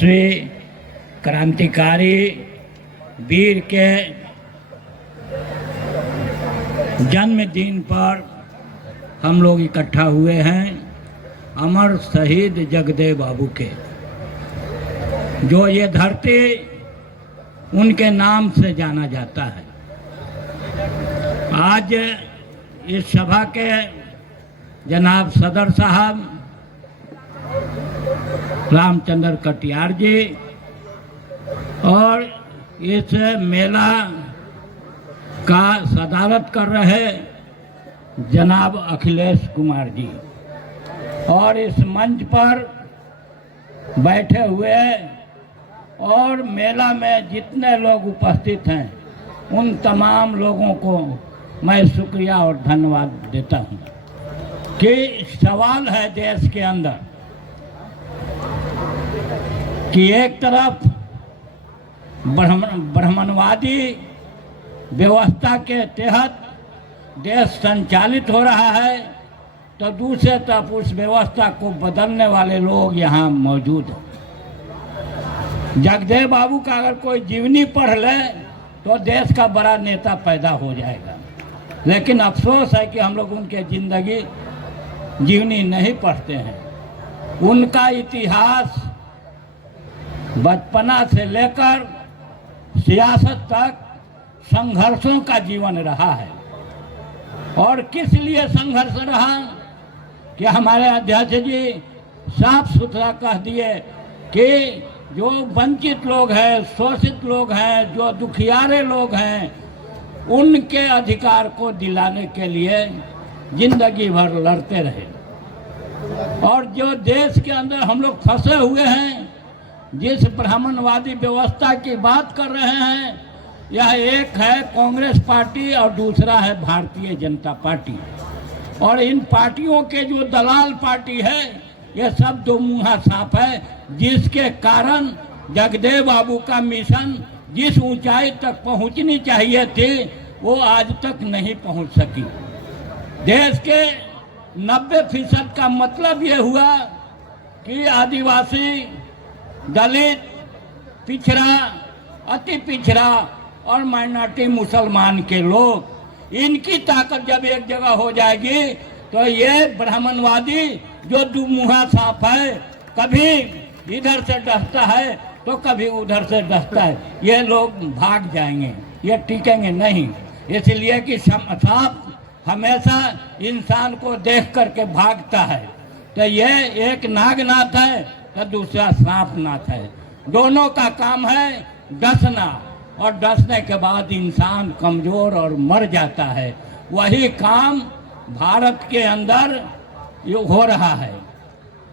यशस्वी क्रांतिकारी वीर के जन्मदिन पर हम लोग इकट्ठा हुए हैं। अमर शहीद जगदेव बाबू के, जो ये धरती उनके नाम से जाना जाता है। आज इस सभा के जनाब सदर साहब रामचंद्र कटियार जी और इस मेला का सदारत कर रहे जनाब अखिलेश कुमार जी और इस मंच पर बैठे हुए और मेला में जितने लोग उपस्थित हैं उन तमाम लोगों को मैं शुक्रिया और धन्यवाद देता हूं कि सवाल है देश के अंदर कि एक तरफ ब्राह्मणवादी व्यवस्था के तहत देश संचालित हो रहा है, तो दूसरे तरफ उस व्यवस्था को बदलने वाले लोग यहाँ मौजूद हैं। जगदेव बाबू का अगर कोई जीवनी पढ़ ले तो देश का बड़ा नेता पैदा हो जाएगा, लेकिन अफसोस है कि हम लोग उनके जिंदगी जीवनी नहीं पढ़ते हैं। उनका इतिहास बचपना से लेकर सियासत तक संघर्षों का जीवन रहा है। और किस लिए संघर्ष रहा कि हमारे अध्यक्ष जी साफ सुथरा कह दिए कि जो वंचित लोग हैं, शोषित लोग हैं, जो दुखियारे लोग हैं, उनके अधिकार को दिलाने के लिए जिंदगी भर लड़ते रहे। और जो देश के अंदर हम लोग फंसे हुए हैं, जिस ब्राह्मणवादी व्यवस्था की बात कर रहे हैं, यह एक है कांग्रेस पार्टी और दूसरा है भारतीय जनता पार्टी। और इन पार्टियों के जो दलाल पार्टी है, ये सब दो मुँहा सांप है, जिसके कारण जगदेव बाबू का मिशन जिस ऊंचाई तक पहुंचनी चाहिए थी वो आज तक नहीं पहुंच सकी। देश के 90% का मतलब ये हुआ कि आदिवासी, दलित, पिछड़ा, अति पिछड़ा और माइनॉरिटी मुसलमान के लोग, इनकी ताकत जब एक जगह हो जाएगी तो ये ब्राह्मणवादी जो दुमुहा सांप है, कभी इधर से डसता है तो कभी उधर से डसता है, ये लोग भाग जाएंगे, ये टिकेंगे नहीं। इसलिए कि सांप हमेशा इंसान को देख करके भागता है, तो ये एक नागनाथ है तो दूसरा सांपनाथ है। दोनों का काम है डसना, और डसने के बाद इंसान कमजोर और मर जाता है। वही काम भारत के अंदर हो रहा है।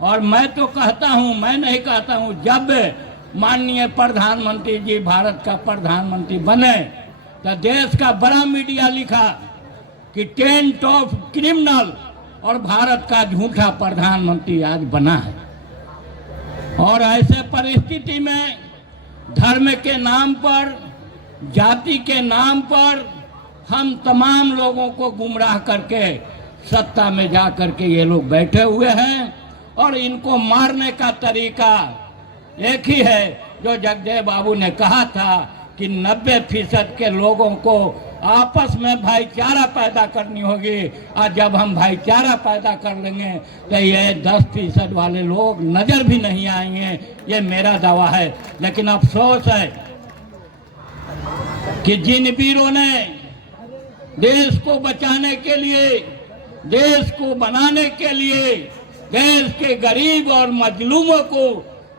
और मैं तो कहता हूँ, मैं नहीं कहता हूँ, जब माननीय प्रधानमंत्री जी भारत का प्रधानमंत्री बने तो देश का बड़ा मीडिया लिखा कि 10 टॉप क्रिमिनल, और भारत का झूठा प्रधानमंत्री आज बना है। और ऐसे परिस्थिति में धर्म के नाम पर, जाति के नाम पर हम तमाम लोगों को गुमराह करके सत्ता में जा करके ये लोग बैठे हुए हैं। और इनको मारने का तरीका एक ही है जो जगदेव बाबू ने कहा था कि 90% के लोगों को आपस में भाईचारा पैदा करनी होगी। और जब हम भाईचारा पैदा कर लेंगे तो ये 10% वाले लोग नजर भी नहीं आएंगे, ये मेरा दावा है। लेकिन अफसोस है कि जिन वीरों ने देश को बचाने के लिए, देश को बनाने के लिए, देश के गरीब और मजलूमों को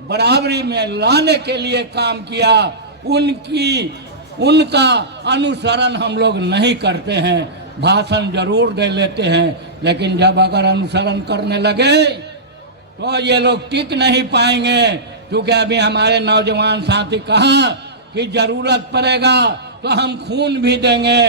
बराबरी में लाने के लिए काम किया, उनका अनुसरण हम लोग नहीं करते हैं। भाषण जरूर दे लेते हैं, लेकिन जब अगर अनुसरण करने लगे तो ये लोग टिक नहीं पाएंगे। क्योंकि अभी हमारे नौजवान साथी कहा कि जरूरत पड़ेगा तो हम खून भी देंगे।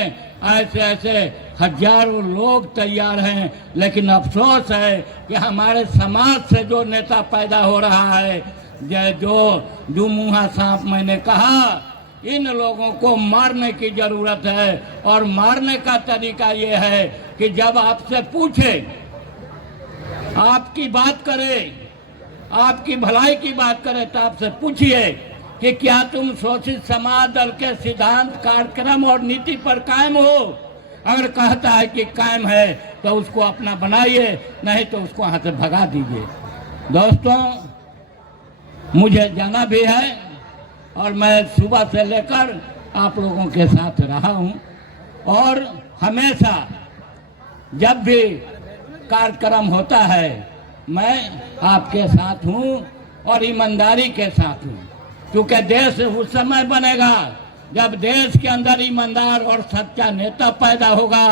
ऐसे ऐसे हजारों लोग तैयार हैं, लेकिन अफसोस है कि हमारे समाज से जो नेता पैदा हो रहा है, जो मुँहा सांप मैंने कहा, इन लोगों को मारने की जरूरत है। और मारने का तरीका ये है कि जब आपसे पूछे, आपकी बात करे, आपकी भलाई की बात करे तो आपसे पूछिए कि क्या तुम शोषित समाज दल के सिद्धांत, कार्यक्रम और नीति पर कायम हो? अगर कहता है कि कायम है तो उसको अपना बनाइए, नहीं तो उसको यहाँ से भगा दीजिए। दोस्तों, मुझे जाना भी है और मैं सुबह से लेकर आप लोगों के साथ रहा हूँ और हमेशा जब भी कार्यक्रम होता है मैं आपके साथ हूँ और ईमानदारी के साथ हूँ, क्योंकि देश उस समय बनेगा जब देश के अंदर ईमानदार और सच्चा नेता पैदा होगा।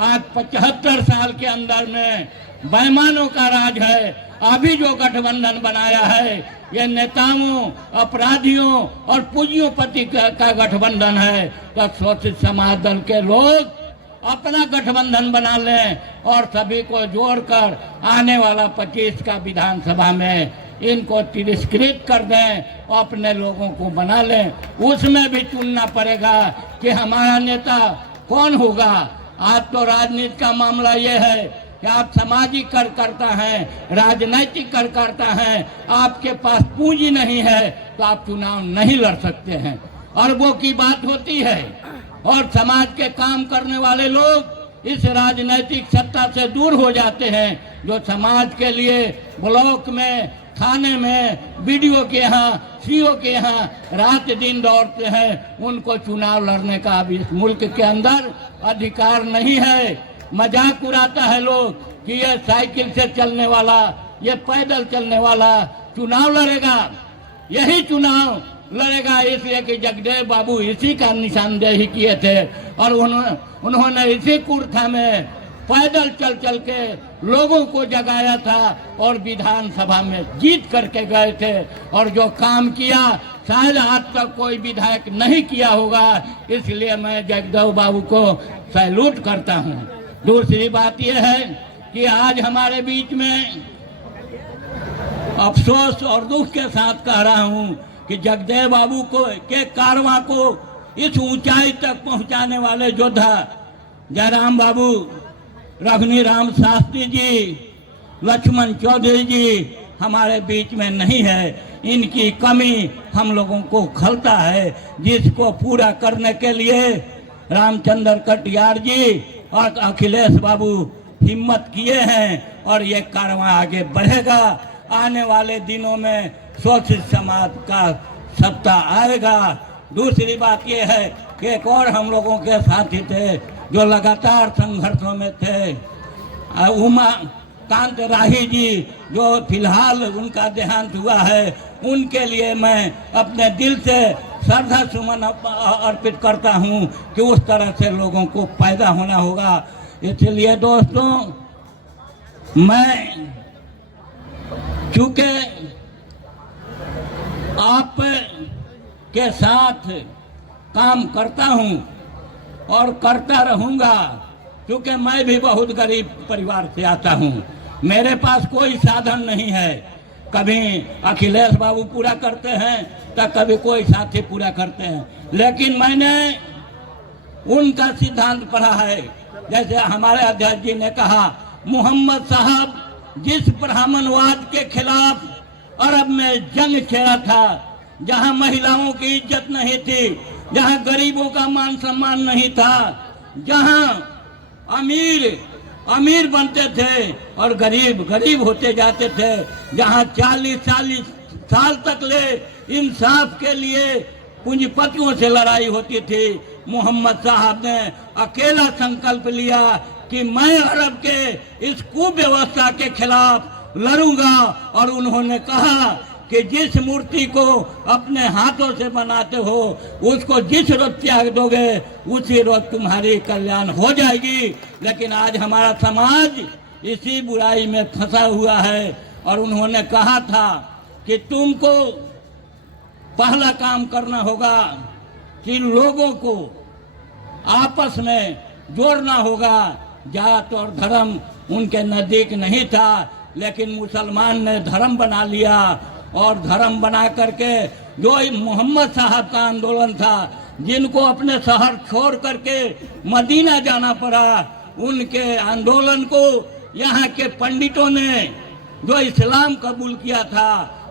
आज 75 साल के अंदर में बेईमानों का राज है। अभी जो गठबंधन बनाया है ये नेताओं, अपराधियों और पूंजीपति का गठबंधन है। तो शोषित समाज दल के लोग अपना गठबंधन बना लें और सभी को जोड़कर आने वाला 25 का विधानसभा में इनको तिरस्कृत कर दें और अपने लोगों को बना लें। उसमें भी चुनना पड़ेगा कि हमारा नेता कौन होगा। आज तो राजनीति का मामला ये है कि आप सामाजिक कार्यकर्ता हैं, राजनैतिक कार्यकर्ता हैं, आपके पास पूंजी नहीं है तो आप चुनाव नहीं लड़ सकते हैं। अरबों की बात होती है और समाज के काम करने वाले लोग इस राजनैतिक सत्ता से दूर हो जाते हैं। जो समाज के लिए ब्लॉक में, थाने में, बीडीओ के यहाँ, सीओ के यहाँ रात दिन दौड़ते हैं, उनको चुनाव लड़ने का अब इस मुल्क के अंदर अधिकार नहीं है। मजाक उड़ाता है लोग कि ये साइकिल से चलने वाला, ये पैदल चलने वाला चुनाव लड़ेगा। यही चुनाव लड़ेगा इसलिए कि जगदेव बाबू इसी का निशानदेही किए थे और उन्होंने इसी कुर्था में पैदल चल चल के लोगों को जगाया था और विधानसभा में जीत करके गए थे। और जो काम किया शायद आज तक कोई विधायक नहीं किया होगा, इसलिए मैं जगदेव बाबू को सैल्यूट करता हूँ। दूसरी बात यह है कि आज हमारे बीच में अफसोस और दुख के साथ कह रहा हूँ कि जगदेव बाबू को के कारवां को इस ऊंचाई तक पहुंचाने वाले योद्धा जयराम बाबू, रघुनीराम शास्त्री जी, लक्ष्मण चौधरी जी हमारे बीच में नहीं है। इनकी कमी हम लोगों को खलता है, जिसको पूरा करने के लिए रामचंद्र कटियार जी और अखिलेश बाबू हिम्मत किए हैं और ये कारवां आगे बढ़ेगा। आने वाले दिनों में शोषित समाज का सत्ता आएगा। दूसरी बात यह है कि एक और हम लोगों के साथी थे जो लगातार संघर्षों में थे, उमा कांत राही जी, जो फिलहाल उनका देहांत हुआ है, उनके लिए मैं अपने दिल से श्रद्धा सुमन अर्पित करता हूं कि उस तरह से लोगों को पैदा होना होगा। इसलिए दोस्तों, मैं चूँकि आप के साथ काम करता हूं और करता रहूंगा, क्योंकि मैं भी बहुत गरीब परिवार से आता हूं, मेरे पास कोई साधन नहीं है। कभी अखिलेश बाबू पूरा करते हैं तो कभी कोई साथी पूरा करते हैं, लेकिन मैंने उनका सिद्धांत पढ़ा है। जैसे हमारे अध्यक्ष जी ने कहा, मोहम्मद साहब जिस ब्राह्मणवाद के खिलाफ अरब में जंग छेड़ा था, जहां महिलाओं की इज्जत नहीं थी, जहां गरीबों का मान सम्मान नहीं था, जहां अमीर बनते थे और गरीब गरीब होते जाते थे, जहां 40 साल तक ले इंसाफ के लिए पूंजीपतियों से लड़ाई होती थी, मोहम्मद साहब ने अकेला संकल्प लिया कि मैं अरब के इस कुव्यवस्था के खिलाफ लड़ूंगा। और उन्होंने कहा कि जिस मूर्ति को अपने हाथों से बनाते हो, उसको जिस रोज त्याग दोगे उसी रोज तुम्हारी कल्याण हो जाएगी। लेकिन आज हमारा समाज इसी बुराई में फंसा हुआ है। और उन्होंने कहा था कि तुमको पहला काम करना होगा कि लोगों को आपस में जोड़ना होगा। जात और धर्म उनके नज़दीक नहीं था, लेकिन मुसलमान ने धर्म बना लिया और धर्म बना करके जो मोहम्मद साहब का आंदोलन था, जिनको अपने शहर छोड़ करके मदीना जाना पड़ा, उनके आंदोलन को यहाँ के पंडितों ने जो इस्लाम कबूल किया था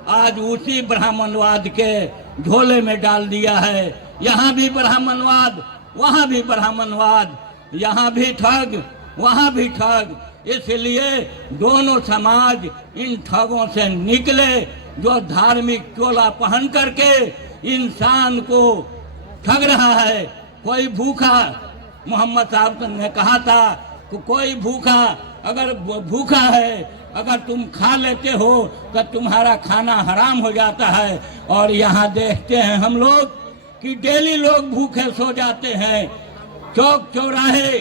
आज उसी ब्राह्मणवाद के झोले में डाल दिया है। यहाँ भी ब्राह्मणवाद, वहाँ भी ब्राह्मणवाद, यहाँ भी ठग, वहाँ भी ठग। इसलिए दोनों समाज इन ठगों से निकले जो धार्मिक चोला पहन करके इंसान को ठग रहा है। कोई भूखा, मोहम्मद साहब ने कहा था कि कोई भूखा अगर भूखा है, अगर तुम खा लेते हो तो तुम्हारा खाना हराम हो जाता है। और यहाँ देखते हैं हम लोग कि डेली लोग भूखे सो जाते हैं, चौक चौराहे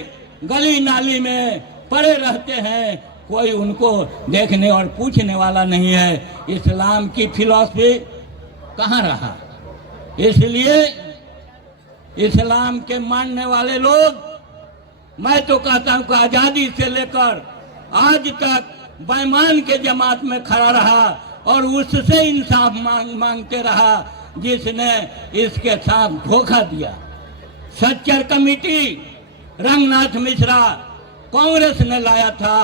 गली नाली में पड़े रहते हैं, कोई उनको देखने और पूछने वाला नहीं है। इस्लाम की फिलॉसफी कहाँ रहा? इसलिए इस्लाम के मानने वाले लोग, मैं तो कहता हूँ कि आज़ादी से लेकर आज तक बेईमान के जमात में खड़ा रहा और उससे इंसाफ मांगते रहा जिसने इसके साथ धोखा दिया। सच्चर कमेटी रंगनाथ मिश्रा कांग्रेस ने लाया था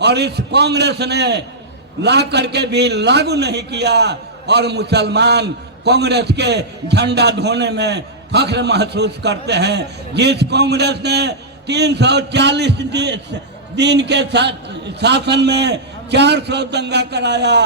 और इस कांग्रेस ने ला करके भी लागू नहीं किया और मुसलमान कांग्रेस के झंडा धोने में फख्र महसूस करते हैं। जिस कांग्रेस ने 340 दिन के शासन में 400 दंगा कराया,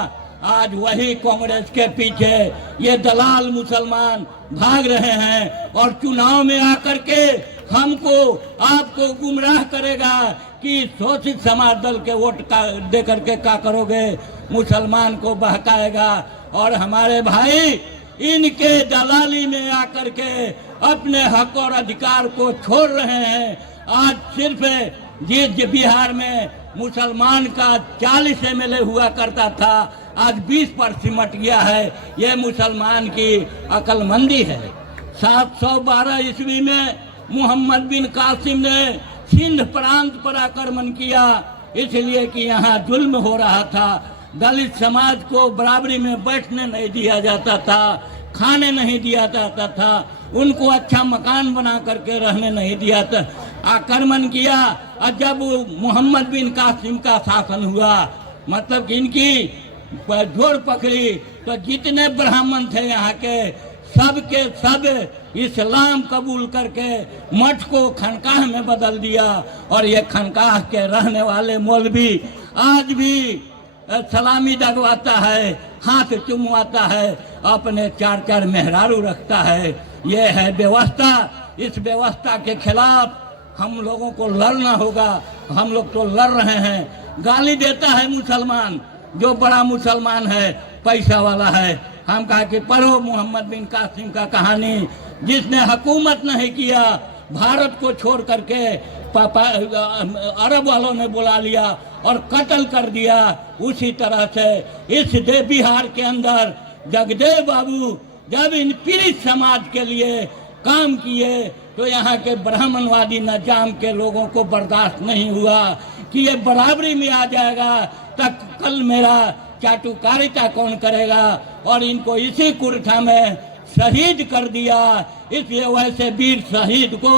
आज वही कांग्रेस के पीछे ये दलाल मुसलमान भाग रहे हैं और चुनाव में आकर के हमको आपको गुमराह करेगा कि शोषित समाज दल के वोट का दे करके क्या करोगे, मुसलमान को बहकाएगा। और हमारे भाई इनके दलाली में आकर के अपने हक और अधिकार को छोड़ रहे हैं। आज सिर्फ जिस बिहार में मुसलमान का 40 MLA हुआ करता था, आज 20 पर सिमट गया है। ये मुसलमान की अक्लमंदी है। 712 ईस्वी में मोहम्मद बिन कासिम ने सिंध प्रांत पर आक्रमण किया, इसलिए कि यहाँ जुल्म हो रहा था। दलित समाज को बराबरी में बैठने नहीं दिया जाता था, खाने नहीं दिया जाता था, उनको अच्छा मकान बना करके रहने नहीं दिया था। आक्रमण किया और जब मोहम्मद बिन कासिम का शासन हुआ, मतलब कि इनकी जोर पकड़ी, तो जितने ब्राह्मण थे यहाँ के सब के सब इस्लाम कबूल करके मठ को खनकाह में बदल दिया। और ये खनकाह के रहने वाले मौलवी आज भी सलामी दगवाता है, हाथ चुमवाता है, अपने 4 मेहरारू रखता है। ये है व्यवस्था। इस व्यवस्था के खिलाफ हम लोगों को लड़ना होगा। हम लोग तो लड़ रहे हैं। गाली देता है मुसलमान, जो बड़ा मुसलमान है, पैसा वाला है। हम कहा कि पढ़ो मोहम्मद बिन कासिम का कहानी, जिसने हुकूमत नहीं किया, भारत को छोड़ करके अरब वालों ने बुला लिया और कत्ल कर दिया। उसी तरह से इस बिहार के अंदर जगदेव बाबू जब इन पीड़ित समाज के लिए काम किए तो यहाँ के ब्राह्मणवादी निजाम के लोगों को बर्दाश्त नहीं हुआ कि ये बराबरी में आ जाएगा, तक कल मेरा चाटुकारिता कौन करेगा। और इनको इसी कुरठा में शहीद कर दिया। इसलिए वैसे वीर शहीद को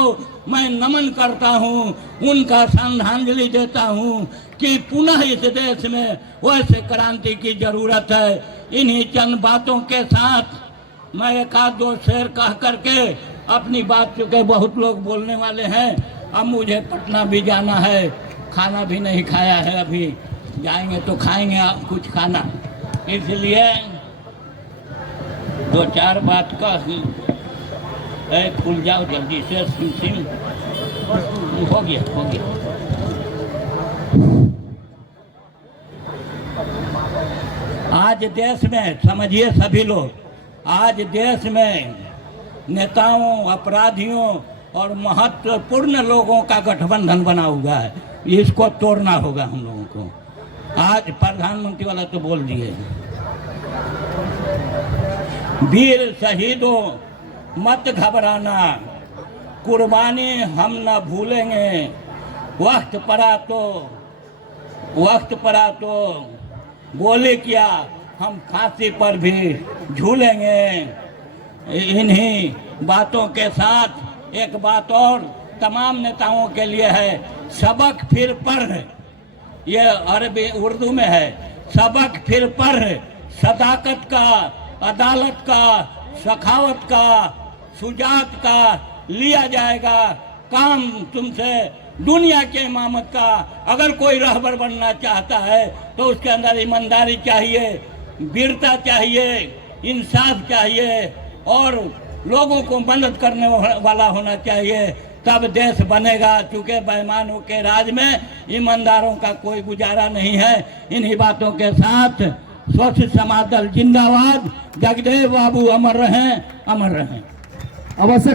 मैं नमन करता हूँ, उनका श्रद्धांजलि देता हूँ कि पुनः इस देश में वैसे क्रांति की जरूरत है। इन्हीं चंद बातों के साथ मैं एक आध दो शेर कह करके अपनी बात, चुके बहुत लोग बोलने वाले हैं, अब मुझे पटना भी जाना है, खाना भी नहीं खाया है, अभी जाएंगे तो खाएंगे कुछ खाना। इसलिए 2-4 बात का खुल जाओ जल्दी से। सिम हो गया। आज देश में समझिए सभी लोग, आज देश में नेताओं, अपराधियों और महत्वपूर्ण लोगों का गठबंधन बना हुआ है। इसको तोड़ना होगा हम लोगों को। आज प्रधानमंत्री वाला तो बोल दिए, वीर शहीदों मत घबराना, कुर्बानी हम न भूलेंगे, वक्त पड़ा तो बोले क्या हम फांसी पर भी झूलेंगे। इन्हीं बातों के साथ एक बात और तमाम नेताओं के लिए है, सबक फिर पढ़, ये अरबी उर्दू में है, सबक फिर पर सदाकत का, अदालत का, सखावत का, सुजात का लिया जाएगा। काम तुमसे दुनिया के इमामत का। अगर कोई रहबर बनना चाहता है तो उसके अंदर ईमानदारी चाहिए, वीरता चाहिए, इंसाफ चाहिए और लोगों को मदद करने वाला होना चाहिए, तब देश बनेगा। चूंकि बेईमानों के राज में ईमानदारों का कोई गुजारा नहीं है। इन्हीं बातों के साथ स्वच्छ समाज दल जिंदाबाद। जगदेव बाबू अमर रहें, अमर रहें। अवश्य